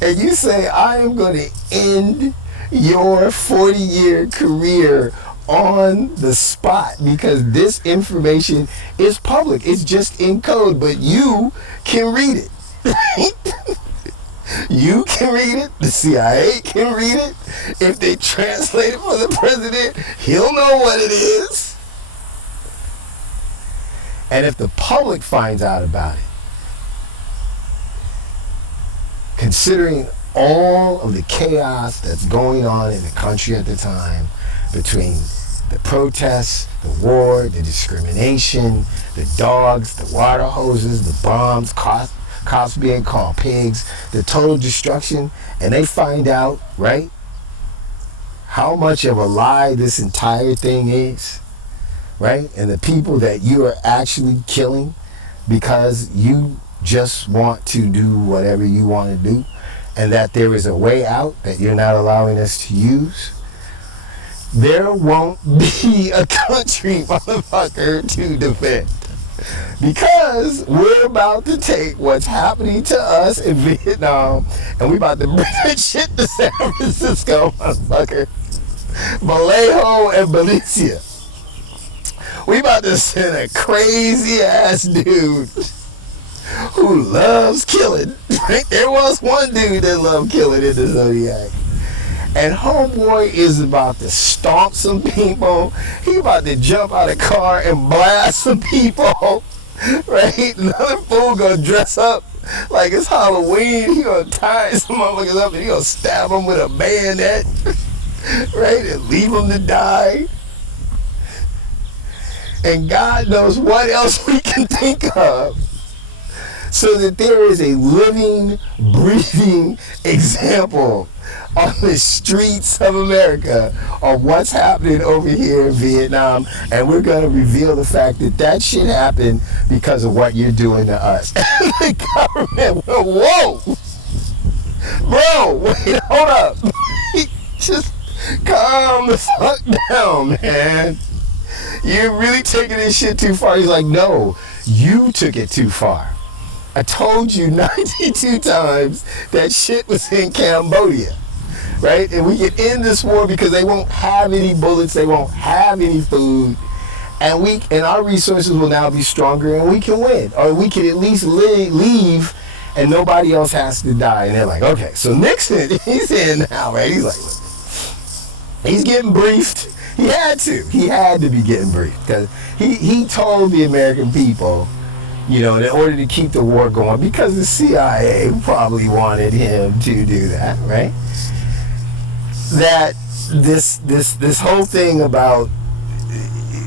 And you say, I am going to end your 40-year career on the spot because this information is public. It's just in code, but you can read it. You can read it. The CIA can read it. If they translate it for the president, he'll know what it is. And if the public finds out about it, considering all of the chaos that's going on in the country at the time between the protests, the war, the discrimination, the dogs, the water hoses, the bombs, cops being called pigs, the total destruction, and they find out, right, how much of a lie this entire thing is, right? And the people that you are actually killing because you just want to do whatever you want to do, and that there is a way out that you're not allowing us to use, there won't be a country, motherfucker, to defend. Because we're about to take what's happening to us in Vietnam and we're about to bring that shit to San Francisco, motherfucker. Vallejo and Belicia. We about to send a crazy ass dude who loves killing. There was one dude that loved killing in the Zodiac. And homeboy is about to stomp some people. He about to jump out of the car and blast some people. Right? Another fool gonna dress up like it's Halloween. He gonna tie some motherfuckers up and he gonna stab them with a bayonet. Right? And leave them to die. And God knows what else we can think of. So that there is a living, breathing example on the streets of America of what's happening over here in Vietnam, and we're going to reveal the fact that that shit happened because of what you're doing to us. And the government went, whoa, bro, wait, hold up. Just calm the fuck down, man. You're really taking this shit too far. He's like, no, you took it too far. I told you 92 times that shit was in Cambodia, right? And we can end this war because they won't have any bullets, they won't have any food, and our resources will now be stronger, and we can win, or we can at least leave, and nobody else has to die. And they're like, okay, so Nixon, he's in now, right? He's like, look, he's getting briefed. He had to be getting briefed, because he told the American people, you know, in order to keep the war going, because the CIA probably wanted him to do that, right? That this whole thing about,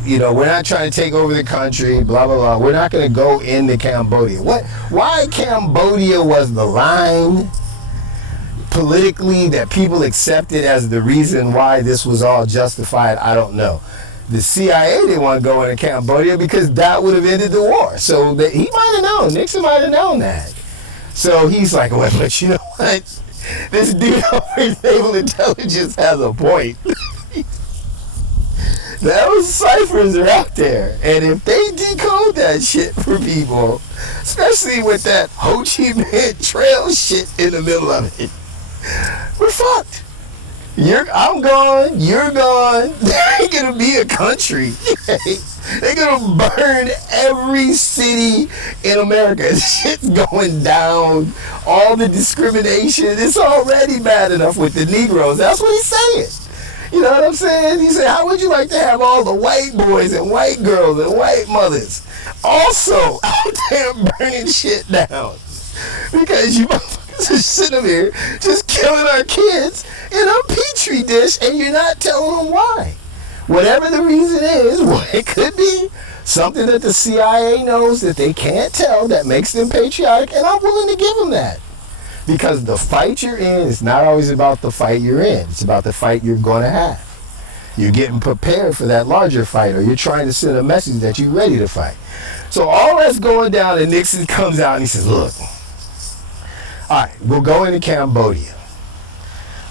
you know, we're not trying to take over the country, blah, blah, blah. We're not going to go into Cambodia. Why Cambodia was the line politically that people accepted as the reason why this was all justified, I don't know. The CIA didn't want to go into Cambodia because that would have ended the war. So he might have known. Nixon might have known that. So he's like, well, but you know what? This dude over in naval intelligence has a point. Those ciphers are out there, and if they decode that shit for people, especially with that Ho Chi Minh Trail shit in the middle of it, we're fucked. I'm gone, you're gone. There ain't gonna be a country. They're gonna burn every city in America. Shit's going down. All the discrimination, it's already bad enough with the Negroes. That's what he's saying. You know what I'm saying? He said, how would you like to have all the white boys and white girls and white mothers also out there burning shit down? Because you motherfuckers are sitting here just killing our kids in a petri dish, and you're not telling them why. Whatever the reason is, what it could be, something that the CIA knows that they can't tell that makes them patriotic, and I'm willing to give them that. Because the fight you're in is not always about the fight you're in. It's about the fight you're going to have. You're getting prepared for that larger fight, or you're trying to send a message that you're ready to fight. So all that's going down, and Nixon comes out and he says, look, all right, we'll go into Cambodia.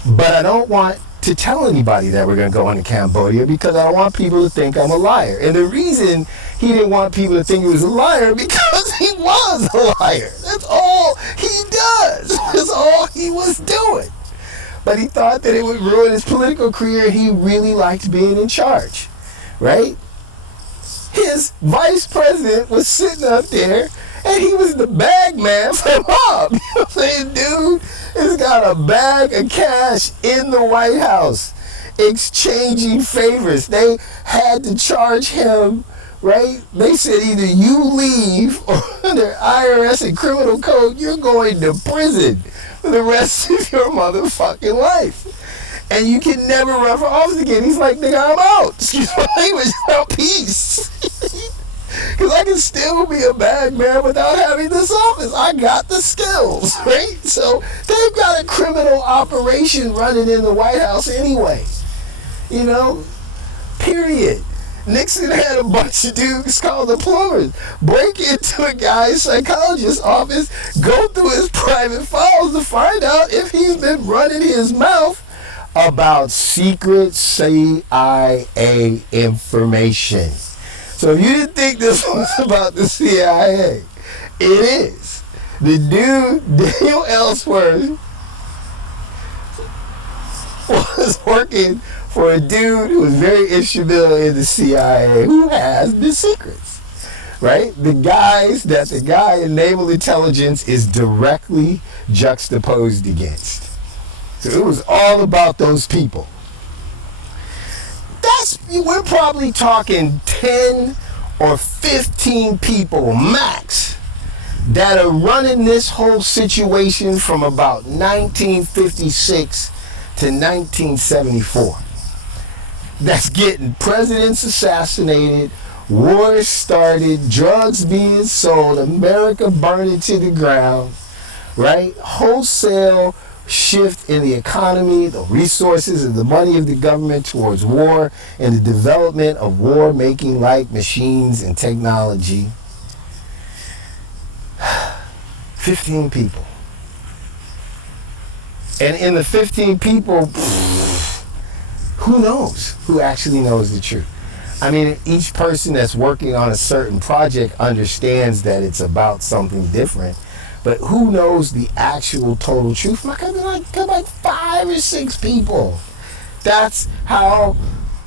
But I don't want to tell anybody that we're going to go into Cambodia because I want people to think I'm a liar. And the reason he didn't want people to think he was a liar because he was a liar. That's all he does. That's all he was doing. But he thought that it would ruin his political career. He really liked being in charge, right? His vice president was sitting up there, and he was the bag man for the mob. You know what I'm saying? Dude has got a bag of cash in the White House, exchanging favors. They had to charge him, right? They said either you leave, or under IRS and criminal code, you're going to prison for the rest of your motherfucking life. And you can never run for office again. He's like, nigga, I'm out. Excuse my language, I'm peace. Because I can still be a bag man without having this office. I got the skills, right? So they've got a criminal operation running in the White House anyway. You know, period. Nixon had a bunch of dudes called the plumbers break into a guy's psychologist's office, go through his private files to find out if he's been running his mouth about secret CIA information. So if you didn't think this was about the CIA, it is. The dude, Daniel Ellsworth, was working for a dude who was very instrumental in the CIA who has the secrets, right? The guy in naval intelligence is directly juxtaposed against. So it was all about those people. We're probably talking 10 or 15 people max that are running this whole situation from about 1956 to 1974. That's getting presidents assassinated, wars started, drugs being sold, America burning to the ground, right? Wholesale shift in the economy, the resources and the money of the government towards war and the development of war-making like machines and technology. 15 people. And in the 15 people, who knows? Who actually knows the truth? I mean, each person that's working on a certain project understands that it's about something different. But who knows the actual total truth? Like 5 or 6 people. That's how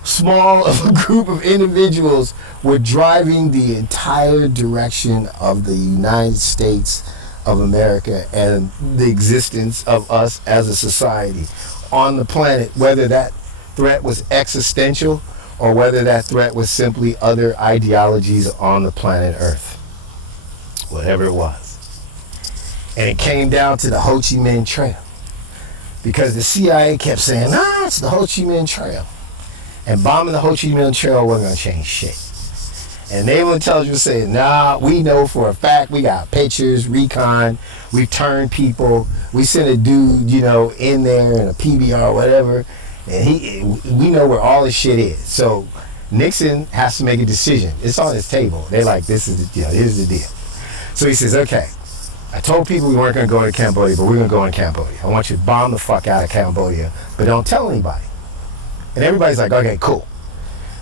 small of a group of individuals were driving the entire direction of the United States of America and the existence of us as a society on the planet, whether that threat was existential or whether that threat was simply other ideologies on the planet Earth. Whatever it was. And it came down to the Ho Chi Minh Trail. Because the CIA kept saying, nah, it's the Ho Chi Minh Trail. And bombing the Ho Chi Minh Trail wasn't going to change shit. And naval intelligence said, nah, we know for a fact, we got pictures, recon, we turned people, we sent a dude, in there in a PBR, whatever, and we know where all this shit is. So Nixon has to make a decision. It's on his table. They're like, this is the deal, here's the deal. So he says, okay, I told people we weren't going to go to Cambodia, but we're going to go in Cambodia. I want you to bomb the fuck out of Cambodia, but don't tell anybody. And everybody's like, okay, cool.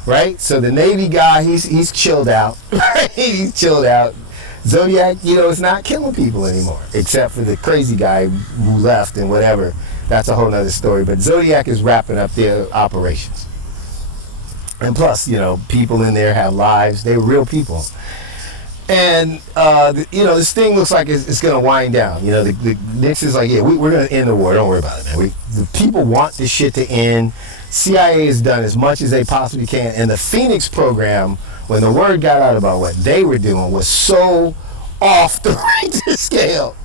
Right? So the Navy guy, he's chilled out. Right? He's chilled out. Zodiac, is not killing people anymore, except for the crazy guy who left and whatever. That's a whole nother story. But Zodiac is wrapping up their operations. And plus, people in there have lives. They're real people. And, this thing looks like it's going to wind down. The Nixon's like, yeah, we're going to end the war. Don't worry about it, man. The people want this shit to end. CIA has done as much as they possibly can. And the Phoenix program, when the word got out about what they were doing, was so off the Richter scale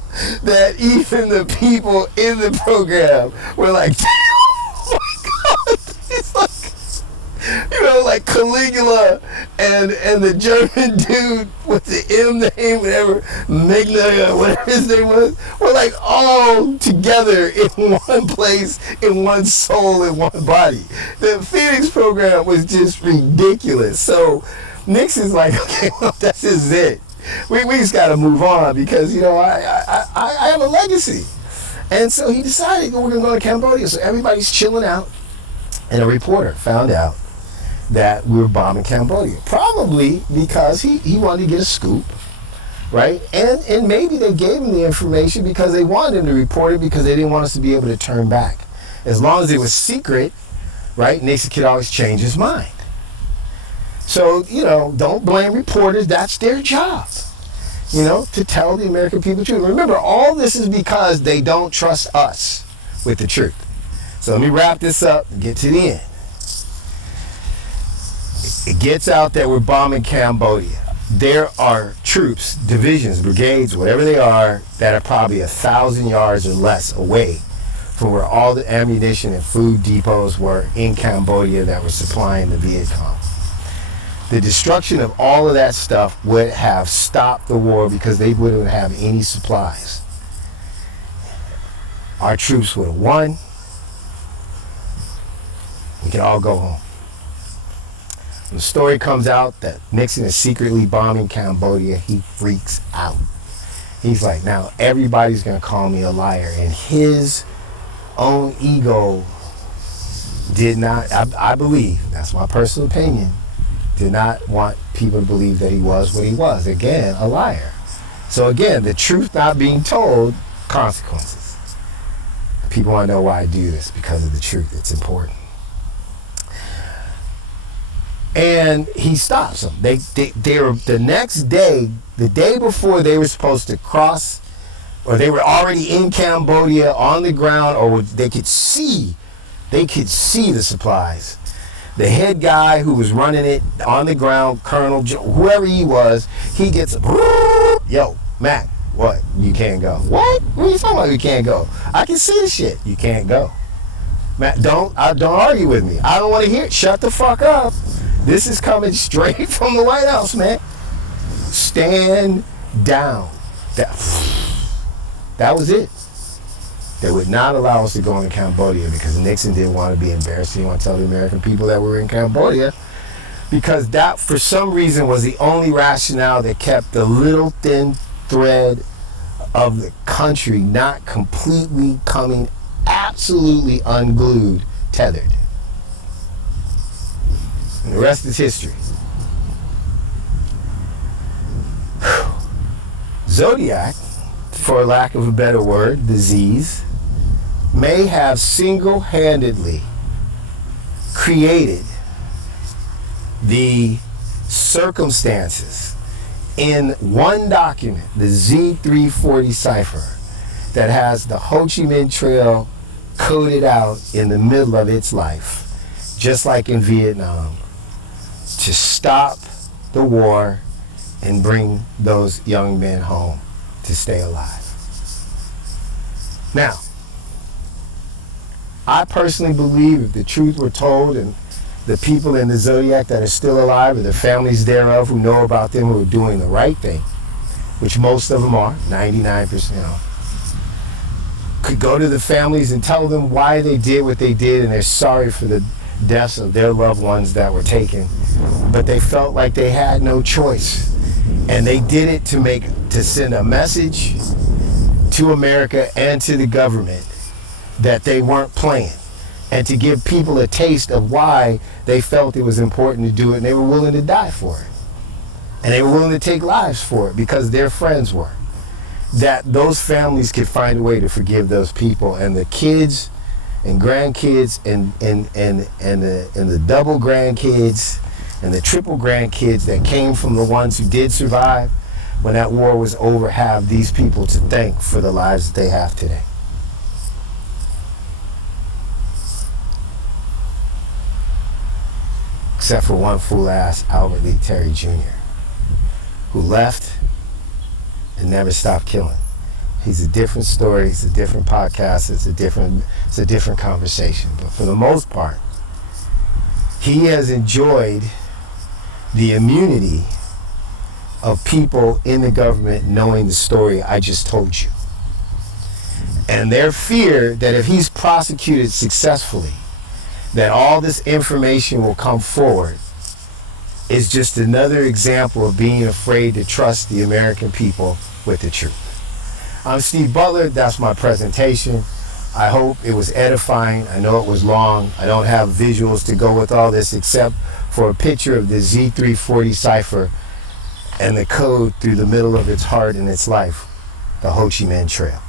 that even the people in the program were like, damn, oh my God. It's like Caligula and the German dude with the M name, whatever, Magna, whatever his name was, were like all together in one place, in one soul, in one body. The Phoenix program was just ridiculous. So Nixon's like, okay, well, that's just it. We just got to move on because, I have a legacy. And so he decided we're going to go to Cambodia. So everybody's chilling out. And a reporter found out that we were bombing Cambodia. Probably because he wanted to get a scoop, right? And maybe they gave him the information because they wanted him to report it because they didn't want us to be able to turn back. As long as it was secret, right, Nixon could always change his mind. So, don't blame reporters. That's their job, to tell the American people the truth. Remember, all this is because they don't trust us with the truth. So let me wrap this up and get to the end. It gets out that we're bombing Cambodia. There are troops, divisions, brigades, whatever they are, that are probably 1,000 yards or less away from where all the ammunition and food depots were in Cambodia that were supplying the Viet Cong. The destruction of all of that stuff would have stopped the war because they wouldn't have any supplies. Our troops would have won. We could all go home. When the story comes out that Nixon is secretly bombing Cambodia, he freaks out. He's like, now everybody's going to call me a liar. And his own ego did not, I believe, that's my personal opinion, did not want people to believe that he was what he was. Again, a liar. So again, the truth not being told, consequences. People want to know why I do this because of the truth. It's important. And he stops them. They were the next day, the day before they were supposed to cross, or they were already in Cambodia on the ground, or they could see the supplies. The head guy who was running it on the ground, Colonel, whoever he was, he gets, yo, Mac, what? You can't go. What? What are you talking about? You can't go. I can see the shit. You can't go. Matt, don't argue with me. I don't want to hear it. Shut the fuck up. This is coming straight from the White House, man. Stand down. That was it. They would not allow us to go into Cambodia because Nixon didn't want to be embarrassed. He didn't want to tell the American people that we were in Cambodia because that, for some reason, was the only rationale that kept the little thin thread of the country not completely coming absolutely unglued, tethered. And the rest is history. Zodiac, for lack of a better word, disease, may have single-handedly created the circumstances in one document, the Z340 Cipher, that has the Ho Chi Minh Trail coded out in the middle of its life, just like in Vietnam, to stop the war and bring those young men home to stay alive. Now, I personally believe if the truth were told and the people in the Zodiac that are still alive, or the families thereof who know about them, who are doing the right thing, which most of them are, 99%, could go to the families and tell them why they did what they did, and they're sorry for the deaths of their loved ones that were taken, but they felt like they had no choice, and they did it to send a message to America and to the government that they weren't playing, and to give people a taste of why they felt it was important to do it, and they were willing to die for it, and they were willing to take lives for it because their friends were. That those families could find a way to forgive those people, and the kids and grandkids and the double grandkids and the triple grandkids that came from the ones who did survive when that war was over have these people to thank for the lives that they have today. Except for one fool-ass Albert Lee Terry Jr., who left and never stopped killing. He's a different story, it's a different podcast, it's a different conversation. But for the most part, he has enjoyed the immunity of people in the government knowing the story I just told you. And their fear that if he's prosecuted successfully, that all this information will come forward is just another example of being afraid to trust the American people with the truth. I'm Steve Butler. That's my presentation. I hope it was edifying. I know it was long. I don't have visuals to go with all this except for a picture of the Z340 Cipher and the code through the middle of its heart and its life, the Ho Chi Minh Trail.